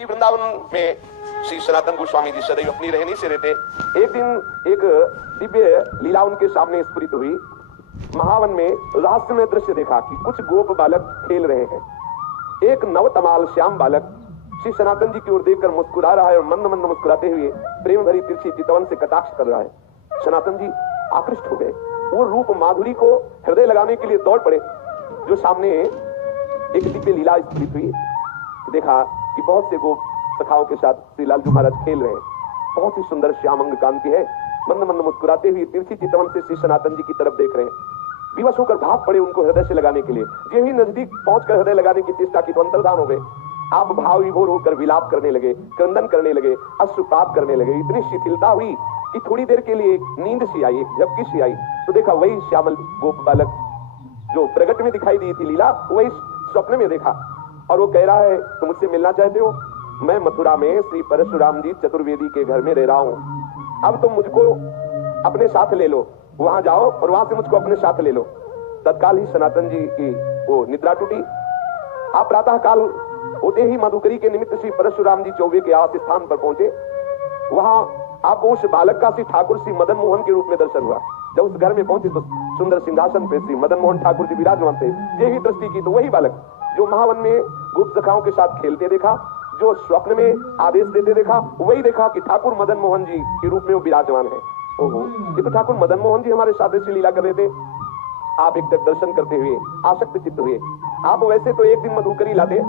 श्री वृंदावन में श्री सनातन गोस्वामी जी सदैव अपनी रहनी से रहते। एक दिन एक दिव्य लीला उनके सामने स्फुरित हुई। महावन में रहस्यमय दृश्य देखा कि कुछ गोप बालक खेल रहे हैं। एक नवतमाल श्याम बालक श्री सनातन जी की ओर देखकर मुस्कुरा रहा है और मंद मंद मुस्कुराते हुए प्रेम भरी तिरछी चितवन से कटाक्ष कर रहा है। सनातन जी आकृष्ट हो गए। वो रूप माधुरी को हृदय लगाने के लिए दौड़ पड़े। जो सामने एक दिव्य लीला स्फुरित हुई, देखा कि बहुत से गोप सखाओं के साथ श्री लालजू महाराज खेल रहे हैं। बहुत ही सुंदर श्याम अंग कांति है। मंद मंद मुस्कुराते हुए तिरछी चितवन से श्री सनातन जी की तरफ देख रहे हैं। विवश होकर भाग पड़े उनको हृदय से लगाने के लिए। जो ही नजदीक पहुंचकर हृदय लगाने की चेष्टा की तो अंतर्धान हो गए। आप भाव विभोर होकर विलाप करने लगे, क्रंदन करने लगे, अश्रुपात करने लगे। इतनी शिथिलता हुई कि थोड़ी देर के लिए नींद सी आई, एक झपकी सी आई तो देखा वही श्यामल गोप बालक जो प्रगट में दिखाई दी थी लीला, वही स्वप्न में देखा। और वो कह रहा है, तुम मुझसे मिलना चाहते हो? मैं मथुरा में श्री परशुराम जी चतुर्वेदी के घर में रह रहा हूं। अब तुम मुझको अपने साथ ले लो, वहां जाओ और वहां से मुझको अपने साथ ले लो। तत्काल ही सनातन जी की वो निद्रा टूटी। आप प्रातः काल होते ही मधुकरी के निमित्त श्री परशुराम जी चौबे के आवास स्थान पर पहुंचे। वहां आपको उस बालक का श्री ठाकुर श्री मदन मोहन के रूप में दर्शन हुआ। जब उस घर में पहुंचे तो सुंदर सिंहासन पे श्री मदन मोहन ठाकुर जी विराजमान थे। यही दृष्टि की तो वही बालक जो महावन में गुप्त सखाओं के साथ खेलते देखा, जो स्वप्न में आदेश देते देखा, वही देखा कि ठाकुर मदन मोहन जी के रूप में वो विराजमान है। ओहो, ये तो ठाकुर मदन मोहन जी हमारे साथ ऐसी लीला कर रहे थे। आप एक तक दर्शन करते हुए आसक्त चित्त हुए। आप वैसे तो एक दिन मधुकरी लाते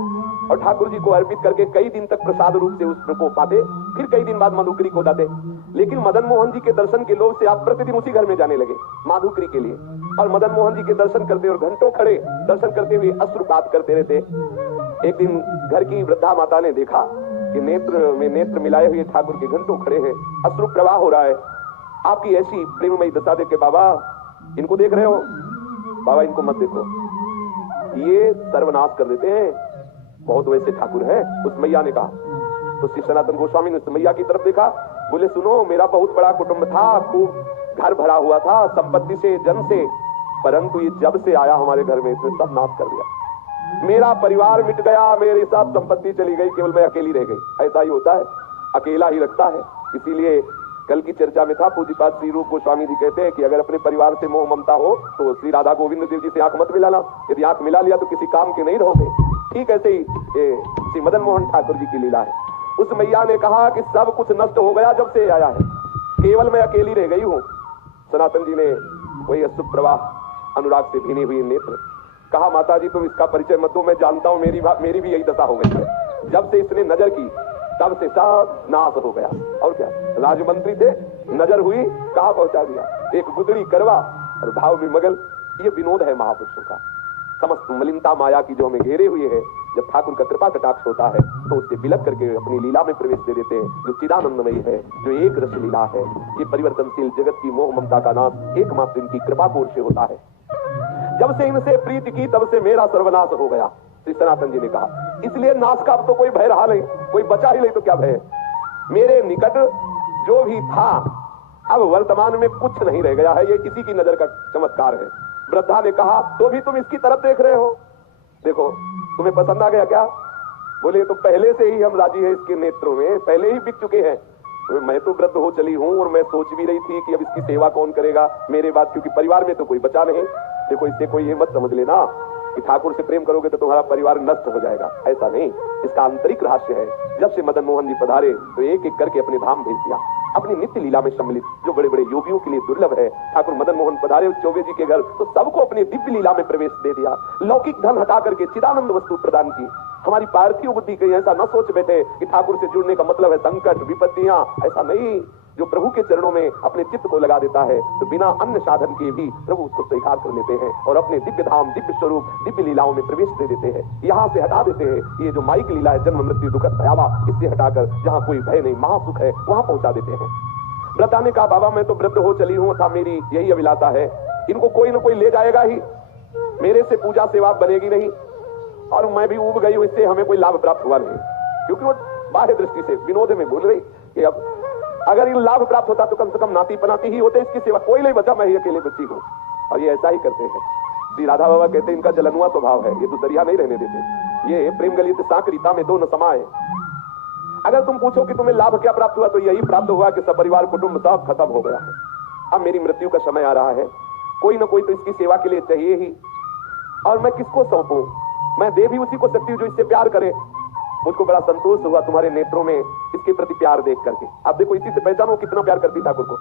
और ठाकुर जी को अर्पित करके कई दिन तक प्रसाद रूप से उसको पाते, फिर कई दिन बाद मधुकरी को दाते। लेकिन मदन मोहन जी के दर्शन के लोभ से आप प्रतिदिन उसी घर में जाने लगे माधुकरी के लिए। और मदन मोहन जी के दर्शन करते और घंटों खड़े दर्शन करते हुए अश्रुपात करते रहते। एक दिन घर की वृद्धा माता ने देखा कि नेत्र में नेत्र मिलाए हुए ठाकुर के घंटों खड़े हैं, अश्रु प्रवाह हो रहा है। आपकी ऐसी प्रेममयी दशा देख के, बाबा इनको देख रहे हो? बाबा इनको मत देखो, ये सर्वनाश कर देते हैं। बहुत वैसे ठाकुर है। उस मैया ने कहा। तो श्री सनातन गोस्वामी ने उस मैया की तरफ देखा, बोले सुनो, मेरा बहुत बड़ा कुटुंब था, खूब घर भरा हुआ था संपत्ति से, जन से, परंतु ये जब से आया हमारे घर में इसने सब नाश कर दिया। मेरा परिवार मिट गया, मेरी सब संपत्ति चली गई, केवल मैं अकेली रह गई। ऐसा ही होता है, अकेला ही रखता है। इसीलिए कल की चर्चा में था, पूज्यपाद श्री रूप गोस्वामी जी कहते हैं कि अगर अपने परिवार से मोह ममता हो तो श्री राधा गोविंद देव जी से आंख मत मिलाना। यदि आंख मिला लिया तो किसी काम के नहीं रहोगे। ठीक ऐसे ही श्री मदन मोहन ठाकुर जी की लीला है। उस मैया ने कहा कि सब कुछ नष्ट हो गया जब से आया है, केवल मैं अकेली रह गई हूं। सनातन जी ने वही अशुभ प्रवाह अनुराग से भीनी हुई नेत्र कहा, माता जी तुम इसका परिचय मत दो, मैं जानता हूं मेरी भी यही दशा हो गई है। जब से इसने नजर की तब से सब नाश हो गया। और क्या, राजमंत्री थे, नजर हुई कहां पहुंचा दिया। एक गुदड़ी करवा और भाव में मगल। ये विनोद है महापुरुषों का। समस्त मलिनता माया की जो हमें घेरे हुए है, जब ठाकुर का कृपा कटाक्ष होता है तो उससे बिलक करके अपनी लीला में प्रवेश दे देते हैं, जो चिदानंदमयी है, जो एक रस लीला है। ये परिवर्तनशील जगत की मोह ममता का नाश एकमात्र इनकी कृपा की ओर से होता है। जब से इनसे प्रीति की तब से मेरा सर्वनाश हो गया, श्री सनातन जी ने कहा। इसलिए नाश का अब तो कोई भय रहा नहीं, कोई बचा ही नहीं तो क्या भय। मेरे निकट जो भी था अब वर्तमान में कुछ नहीं रह गया है। ये किसी की नजर का चमत्कार है। वृद्धा ने कहा, तो भी तुम इसकी तरफ देख रहे हो? देखो तुम्हें पसंद आ गया क्या? बोले तो पहले से ही हम राजी हैं इसके नेत्रों में, पहले ही बिक चुके हैं। तो मैं तो वृद्ध हो चली हूं और मैं सोच भी रही थी कि अब इसकी सेवा कौन करेगा मेरे बाद, क्योंकि परिवार में तो कोई बचा नहीं। देखो इससे कोई ये मत समझ लेना कि ठाकुर से प्रेम करोगे तो तुम्हारा परिवार नष्ट हो जाएगा, ऐसा नहीं। इसका आंतरिक रहस्य है। जब से मदन मोहन जी पधारे तो एक एक करके अपने धाम भेज दिया। अपनी नित्य लीला में सम्मिलित जो बड़े बड़े योगियों के लिए दुर्लभ है, ठाकुर मदन मोहन पधारे चौबे जी के घर तो सबको अपनी दिव्य लीला में प्रवेश दे दिया। लौकिक धन हटा करके चिदानंद वस्तु प्रदान की। हमारी पार्थिव बुद्धि कहीं ऐसा न सोच बैठे कि ठाकुर से जुड़ने का मतलब है संकट विपत्तियां, ऐसा नहीं। जो प्रभु के चरणों में अपने चित्त को लगा देता है तो बिना अन्य साधन के भी प्रभु उसको स्वीकार कर लेते हैं और अपने दिव्य धाम, दिव्य स्वरूप, दिव्य लीलाओं में प्रवेश दे देते हैं। यहाँ से हटा देते हैं। ये जो माई की लीला है, जन्म मृत्यु दुखद भयावा, इससे हटाकर जहाँ कोई भय नहीं, महासुख है, वहां पहुंचा देते हैं। वृद्धा ने कहा, बाबा मैं तो वृद्ध हो चली हूं, था मेरी यही अभिलाषा है, इनको कोई न कोई ले जाएगा ही, मेरे से पूजा सेवा बनेगी नहीं और मैं भी उब गई हूं, इससे हमें कोई लाभ प्राप्त हुआ नहीं। क्योंकि वो बाह्य दृष्टि से विनोद में बोल रही कि अब अगर इन लाभ प्राप्त होता तो कम से कम नाती पनाती ही होते, इसकी सेवा कोई नहीं बचा, मैं ही अकेले बच्ची हूं। और ये ऐसा ही करते हैं। श्री राधा बाबा कहते हैं इनका जलनुआ स्वभाव है, ये तो दरिया नहीं रहने देते। ये प्रेम गलित साक रीता में दो न समाये। अगर तुम पूछो कि तुम्हें लाभ क्या प्राप्त हुआ, तो यही प्राप्त हुआ कि सब परिवार कुटुंब सब खत्म हो गया है। अब मेरी मृत्यु का समय आ रहा है, कोई ना कोई तो इसकी सेवा के लिए चाहिए ही, और मैं किसको सौंपूं? मैं दे भी उसी को सकती हूं जो इससे प्यार करे। मुझको बड़ा संतोष हुआ तुम्हारे नेत्रों में इसके प्रति प्यार देख करके। अब देखो, इसी से पहचानो कितना प्यार करती ठाकुर को।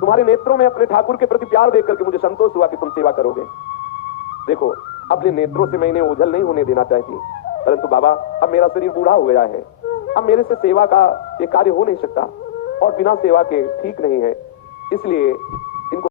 तुम्हारे नेत्रों में अपने ठाकुर के प्रति प्यार देख करके मुझे संतोष हुआ कि तुम सेवा करोगे। देखो, अपने नेत्रों से मैं इन्हें ओझल नहीं होने देना चाहती, परंतु बाबा अब मेरा शरीर बूढ़ा हो गया है, अब मेरे से सेवा का ये कार्य हो नहीं सकता, और बिना सेवा के ठीक नहीं है। इसलिए